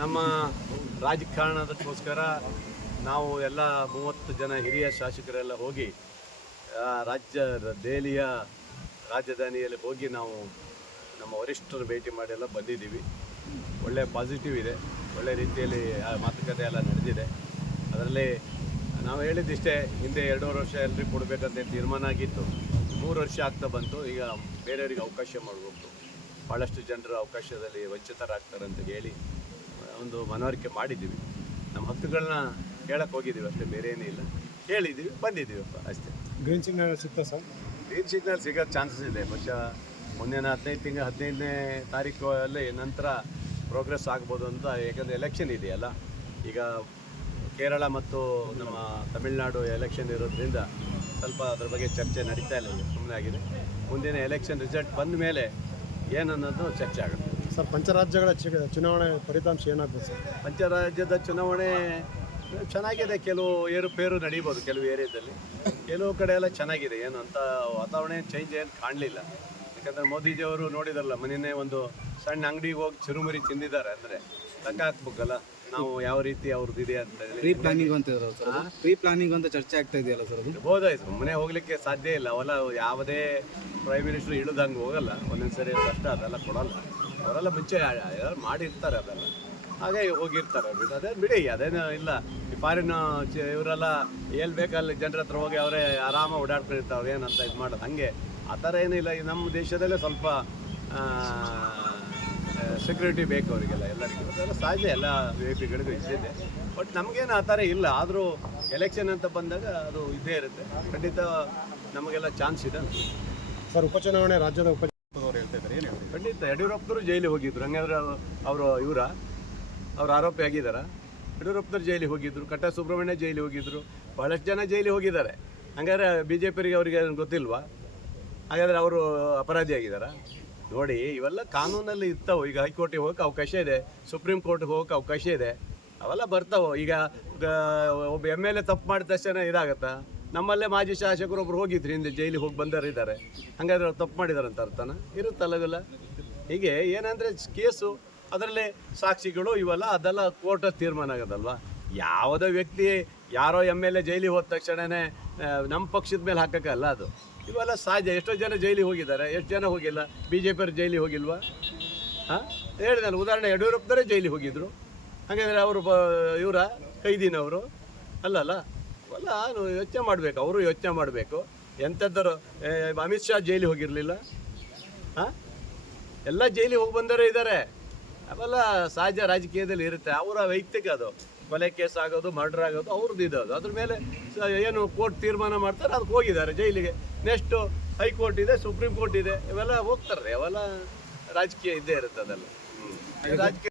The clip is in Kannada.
ನಮ್ಮ ರಾಜಕಾರಣದಕ್ಕೋಸ್ಕರ ನಾವು ಎಲ್ಲ 30 ಜನ ಹಿರಿಯ ಶಾಸಕರೆಲ್ಲ ಹೋಗಿ ದೆಹಲಿಯ ರಾಜಧಾನಿಯಲ್ಲಿ ಹೋಗಿ ನಾವು ನಮ್ಮ ವರಿಷ್ಠರು ಭೇಟಿ ಮಾಡಿ ಎಲ್ಲ ಬಂದಿದ್ದೀವಿ. ಒಳ್ಳೆಯ ಪಾಸಿಟಿವ್ ಇದೆ, ಒಳ್ಳೆಯ ರೀತಿಯಲ್ಲಿ ಮಾತುಕತೆ ಎಲ್ಲ ನಡೆದಿದೆ. ಅದರಲ್ಲಿ ನಾವು ಹೇಳಿದ್ದಿಷ್ಟೇ, ಹಿಂದೆ 2.5 ವರ್ಷ ಎಲ್ರಿಗೂ ಕೊಡಬೇಕಂತ ತೀರ್ಮಾನ ಆಗಿತ್ತು. 3 ವರ್ಷ ಆಗ್ತಾ ಬಂತು. ಈಗ ಬೇರೆಯವರಿಗೆ ಅವಕಾಶ ಮಾಡಬೇಕು, ಭಾಳಷ್ಟು ಜನರು ಅವಕಾಶದಲ್ಲಿ ವಂಚಿತರಾಗ್ತಾರೆ ಅಂತ ಹೇಳಿ ಒಂದು ಮನವರಿಕೆ ಮಾಡಿದ್ದೀವಿ. ನಮ್ಮ ಹಕ್ಕುಗಳನ್ನ ಕೇಳಕ್ಕೆ ಹೋಗಿದ್ದೀವಿ ಅಷ್ಟೇ, ಬೇರೆ ಏನೂ ಇಲ್ಲ. ಕೇಳಿದ್ದೀವಿ, ಬಂದಿದ್ದೀವಪ್ಪ ಅಷ್ಟೇ. ಗ್ರೀನ್ ಸಿಗ್ನಲ್ ಸಿಗ್ತಾ ಸರ್? ಗ್ರೀನ್ ಸಿಗ್ನಲ್ ಸಿಗೋ ಚಾನ್ಸಸ್ ಇದೆ. ಬಹುಶಃ ಮುಂದಿನ 15ನೇ ತಾರೀಕು ಅಲ್ಲಿ ನಂತರ ಪ್ರೋಗ್ರೆಸ್ ಆಗ್ಬೋದು ಅಂತ. ಯಾಕಂದರೆ ಎಲೆಕ್ಷನ್ ಇದೆಯಲ್ಲ, ಈಗ ಕೇರಳ ಮತ್ತು ನಮ್ಮ ತಮಿಳುನಾಡು ಎಲೆಕ್ಷನ್ ಇರೋದ್ರಿಂದ ಸ್ವಲ್ಪ ಅದ್ರ ಬಗ್ಗೆ ಚರ್ಚೆ ನಡೀತಾ ಇಲ್ಲ, ಈಗ ಸುಮ್ಮನೆ ಆಗಿದೆ. ಮುಂದಿನ ಎಲೆಕ್ಷನ್ ರಿಸಲ್ಟ್ ಬಂದ ಮೇಲೆ ಏನನ್ನೋದು ಚರ್ಚೆ ಆಗುತ್ತೆ. ಸರ್, ಪಂಚರಾಜ್ಯಗಳ ಚುನಾವಣೆ ಫಲಿತಾಂಶ ಏನಾಗ್ಬೋದು ಸರ್? ಪಂಚರಾಜ್ಯದ ಚುನಾವಣೆ ಚೆನ್ನಾಗಿದೆ. ಕೆಲವು ಏರುಪೇರು ನಡೀಬೋದು ಕೆಲವು ಏರಿಯಾದಲ್ಲಿ, ಕೆಲವು ಕಡೆ ಎಲ್ಲ ಚೆನ್ನಾಗಿದೆ. ಏನು ಅಂತ ವಾತಾವರಣ ಚೇಂಜ್ ಏನು ಕಾಣಲಿಲ್ಲ. ಯಾಕಂದರೆ ಮೋದಿಜಿಯವರು ನೋಡಿದಾರಲ್ಲ, ಮನೆಯೇ ಒಂದು ಸಣ್ಣ ಅಂಗಡಿಗೆ ಹೋಗಿ ಚುರುಮುರಿ ತಿಂದಿದ್ದಾರೆ. ಅಂದರೆ ಲೆಕ್ಕ ಹಾಕ್ಬೇಕಲ್ಲ ನಾವು ಯಾವ ರೀತಿ ಅವ್ರದ್ದು ಇದೆ ಅಂತ ಹೇಳಿ. ಪ್ರೀ ಪ್ಲಾನಿಂಗ್ ಅಂತ ಚರ್ಚೆ ಆಗ್ತಾ ಇದೆಯಲ್ಲ ಸರ್? ಅದು ಹೋದಾಯ್ತು, ಮನೆ ಹೋಗ್ಲಿಕ್ಕೆ ಸಾಧ್ಯ ಇಲ್ಲ. ಅವೆಲ್ಲ ಯಾವುದೇ ಪ್ರೈಮ್ ಮಿನಿಸ್ಟರ್ ಇಳಿದಂಗೆ ಹೋಗಲ್ಲ. ಒಂದೊಂದು ಸರಿ ಕಷ್ಟ, ಅದೆಲ್ಲ ಕೊಡಲ್ಲ. ಅವರೆಲ್ಲ ಮುಂಚೆ ಯಾರು ಮಾಡಿರ್ತಾರೆ, ಅದೆಲ್ಲ ಹಾಗೆ ಹೋಗಿರ್ತಾರೆ. ಅದೇ ಬಿಡಿ, ಅದೇನೋ ಇಲ್ಲ. ಈ ಫಾರಿನ್ ಇವರೆಲ್ಲ ಎಲ್ಲಿ ಬೇಕಲ್ಲಿ ಜನರ ಹತ್ರ ಹೋಗಿ ಅವರೇ ಆರಾಮಾಗಿ ಓಡಾಡ್ಕೊಂಡಿರ್ತಾರೆ. ಅವ್ರು ಏನಂತ ಇದು ಮಾಡೋದು ಹಂಗೆ ಆ ಥರ ಏನಿಲ್ಲ. ಈ ನಮ್ಮ ದೇಶದಲ್ಲೇ ಸ್ವಲ್ಪ ಸೆಕ್ಯೂರಿಟಿ ಬೇಕು ಅವರಿಗೆಲ್ಲ, ಎಲ್ಲರಿಗೂ. ಅದೆಲ್ಲ ಸಹಜ, ಎಲ್ಲ VIP ಗಳಿಗೂ ಇದ್ದಿದೆ. ಬಟ್ ನಮಗೇನು ಆ ಥರ ಇಲ್ಲ. ಆದರೂ ಎಲೆಕ್ಷನ್ ಅಂತ ಬಂದಾಗ ಅದು ಇದ್ದೇ ಇರುತ್ತೆ. ಖಂಡಿತ ನಮಗೆಲ್ಲ ಚಾನ್ಸ್ ಇದೆ. ಸರ್, ಉಪಚುನಾವಣೆ ರಾಜ್ಯದ ಉಪಚುನಾವಣೆ ಹೇಳ್ತಾ ಇದ್ದಾರೆ, ಏನು ಹೇಳಿ? ಖಂಡಿತ ಯಡಿಯೂರಪ್ಪನವರು ಜೈಲಿಗೆ ಹೋಗಿದ್ರು. ಹಂಗಾದ್ರೆ ಅವ್ರು ಆರೋಪಿ ಆಗಿದ್ದಾರಾ? ಯಡಿಯೂರಪ್ಪನವ್ರು ಜೈಲಿಗೆ ಹೋಗಿದ್ರು, ಕಟ್ಟ ಸುಬ್ರಹ್ಮಣ್ಯ ಜೈಲಿಗೆ ಹೋಗಿದ್ರು, ಭಾಳಷ್ಟು ಜನ ಜೈಲಿಗೆ ಹೋಗಿದ್ದಾರೆ. ಹಂಗಾದ್ರೆ BJPಯವರಿಗೆ ಅವರಿಗೆ ಗೊತ್ತಿಲ್ವಾ? ಹಾಗಾದರೆ ಅವರು ಅಪರಾಧಿ ಆಗಿದ್ದಾರಾ? ನೋಡಿ, ಇವೆಲ್ಲ ಕಾನೂನಲ್ಲಿ ಇರ್ತಾವೆ. ಈಗ ಹೈಕೋರ್ಟಿಗೆ ಹೋಗೋಕೆ ಅವಕಾಶ ಇದೆ, ಸುಪ್ರೀಂ ಕೋರ್ಟ್ಗೆ ಹೋಗೋಕೆ ಅವಕಾಶ ಇದೆ, ಅವೆಲ್ಲ ಬರ್ತಾವೆ. ಈಗ ಒಬ್ಬ MLA ತಪ್ಪು ಮಾಡಿದ ತಕ್ಷಣ ಇದಾಗತ್ತಾ? ನಮ್ಮಲ್ಲೇ ಮಾಜಿ ಶಾಸಕರು ಒಬ್ರು ಹೋಗಿದ್ರು, ಹಿಂದೆ ಜೈಲಿಗೆ ಹೋಗಿ ಬಂದವರಿದ್ದಾರೆ. ಹಾಗಾದ್ರೆ ಅವ್ರು ತಪ್ಪು ಮಾಡಿದಾರಂತ ಅರ್ಥನ ಇರುತ್ತಲ್ಲ ಇವೆಲ್ಲ. ಹೀಗೆ ಏನಂದರೆ ಕೇಸು, ಅದರಲ್ಲಿ ಸಾಕ್ಷಿಗಳು ಇವೆಲ್ಲ, ಅದೆಲ್ಲ ಕೋರ್ಟ್ ತೀರ್ಮಾನ ಆಗೋದಲ್ವ. ಯಾವುದೇ ವ್ಯಕ್ತಿ ಯಾರೋ MLA ಜೈಲಿಗೆ ಹೋದ ತಕ್ಷಣವೇ ನಮ್ಮ ಪಕ್ಷದ ಮೇಲೆ ಹಾಕೋಕ್ಕಲ್ಲ ಅದು. ಇವೆಲ್ಲ ಸಹಜ. ಎಷ್ಟೋ ಜನ ಜೈಲಿಗೆ ಹೋಗಿದ್ದಾರೆ, ಎಷ್ಟು ಜನ ಹೋಗಿಲ್ಲ? BJPಯವರು ಜೈಲಿಗೆ ಹೋಗಿಲ್ವಾ? ಹಾಂ, ಹೇಳಿದಲ್ಲ ಉದಾಹರಣೆ, ಯಡಿಯೂರಪ್ಪನವರೇ ಜೈಲಿಗೆ ಹೋಗಿದ್ರು. ಹಾಗಾದರೆ ಅವರು ಇವರ ಕೈದಿನವರು ಅಲ್ಲಲ್ಲ. ಅವೆಲ್ಲ ಯೋಚನೆ ಮಾಡಬೇಕು, ಅವರು ಯೋಚನೆ ಮಾಡಬೇಕು. ಎಂಥದ್ದರು ಅಮಿತ್ ಶಾ ಜೈಲಿಗೆ ಹೋಗಿರಲಿಲ್ಲ? ಹಾಂ, ಎಲ್ಲ ಜೈಲಿಗೆ ಹೋಗಿ ಬಂದವರೇ ಇದ್ದಾರೆ. ಅವೆಲ್ಲ ಸಹಜ, ರಾಜಕೀಯದಲ್ಲಿ ಇರುತ್ತೆ. ಅವರ ವೈಯಕ್ತಿಕ ಅದು ಕೊಲೆ ಕೇಸ್ ಆಗೋದು, ಮರ್ಡರ್ ಆಗೋದು ಅವ್ರದ್ದು ಇದ್ದದು. ಅದ್ರ ಮೇಲೆ ಏನು ಕೋರ್ಟ್ ತೀರ್ಮಾನ ಮಾಡ್ತಾರೆ, ಅದಕ್ಕೆ ಹೋಗಿದ್ದಾರೆ ಜೈಲಿಗೆ. ನೆಕ್ಸ್ಟು ಹೈಕೋರ್ಟ್ ಇದೆ, ಸುಪ್ರೀಂ ಕೋರ್ಟ್ ಇದೆ, ಇವೆಲ್ಲ ಹೋಗ್ತಾರೆ. ಅವೆಲ್ಲ ರಾಜಕೀಯ ಇದ್ದೇ ಇರುತ್ತೆ ಅದೆಲ್ಲ. ರಾಜಕೀಯ